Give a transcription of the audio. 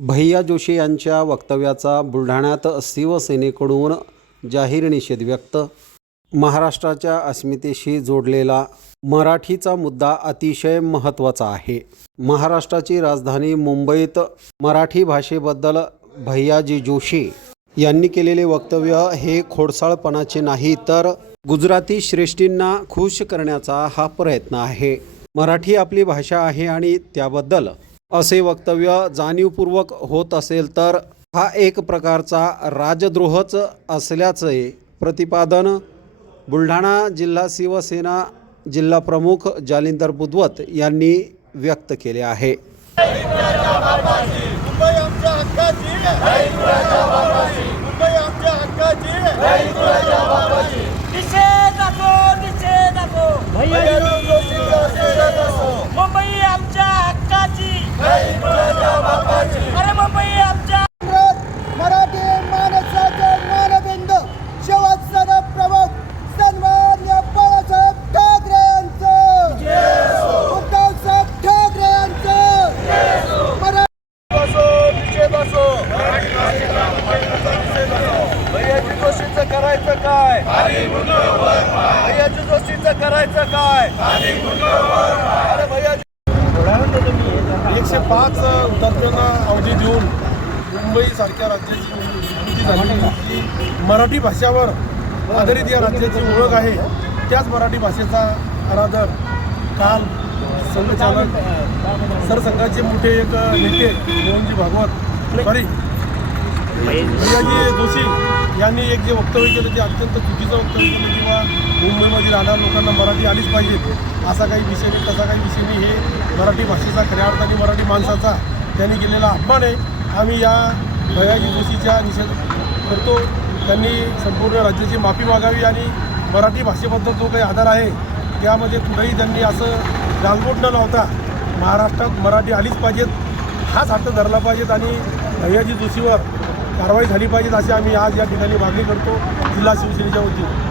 भैया जोशी यांच्या वक्तव्याचा बुलढाण्यात शिवसेनेकडून जाहीर निषेध व्यक्त. महाराष्ट्राच्या अस्मितेशी जोडलेला मराठीचा मुद्दा अतिशय महत्त्वाचा आहे. महाराष्ट्राची राजधानी मुंबईत मराठी भाषेबद्दल भैयाजी जोशी यांनी केलेले वक्तव्य हे खोडसाळपणाचे नाही तर गुजराती श्रेष्ठींना खुश करण्याचा हा प्रयत्न आहे. मराठी आपली भाषा आहे आणि त्याबद्दल असे वक्तव्य जाणीवपूर्वक होत असेल तर हा एक प्रकारचा राजद्रोहच असल्याचे प्रतिपादन बुलढाणा जिल्हा शिवसेना जिल्हा प्रमुख जालिंदर बुधवत यांनी व्यक्त केले आहे मुंबई आमच्या हक्काची मुंबई आमच्या हक्काची निषेध दाखव निषेध दाखव भैयाजी जोशींचा निषेध असो. मुंबई आमच्या हक्काची अरे मुंबई आमच्या मराठी माणसाचे मानबिंद शिवसेना प्रमुख सन्मान्य बाळासाहेब ठाकरे यांचं उद्धवसाहेब ठाकरे यांचं मराठी असो निषेध असो भैयाजी जोशींचं करायचं काय? भैयाजी जोशींचं करायचं काय? अरे एकशे पाच विद्यार्थ्यांना अवधी देऊन मुंबईसारख्या राज्याची निर्मिती झाली. मराठी भाषावर आधारित या राज्याची ओळख आहे. त्याच मराठी भाषेचा आराधर काल संघचालक सरसंघाचे मोठे एक नेते मोहनजी भागवत. सॉरी भैयाजी जोशी यांनी एक जे वक्तव्य केलं ते अत्यंत चुकीचं वक्तव्य केलं किंवा मुंबईमध्ये राहणाऱ्या लोकांना मराठी आलीच पाहिजे. असा काही विषय नाही तसा काही विषय नाही. हे मराठी भाषेचा खऱ्या अर्थाने मराठी माणसाचा त्यांनी केलेला अपमान आहे. आम्ही या भैयाजी जोशीचा निषेध करतो. त्यांनी संपूर्ण राज्याची माफी मागावी आणि मराठी भाषेबद्दल जो काही आधार आहे त्यामध्ये कुठेही त्यांनी असं गालबोट न लावता महाराष्ट्रात मराठी आलीच पाहिजेत. हाच हट्ट धरला पाहिजेत आणि भैयाजी जोशीवर कारवाई झाली पाहिजे अशी आम्ही आज या ठिकाणी मागणी करतो. जिल्हा शिवसेनेच्या वतीने.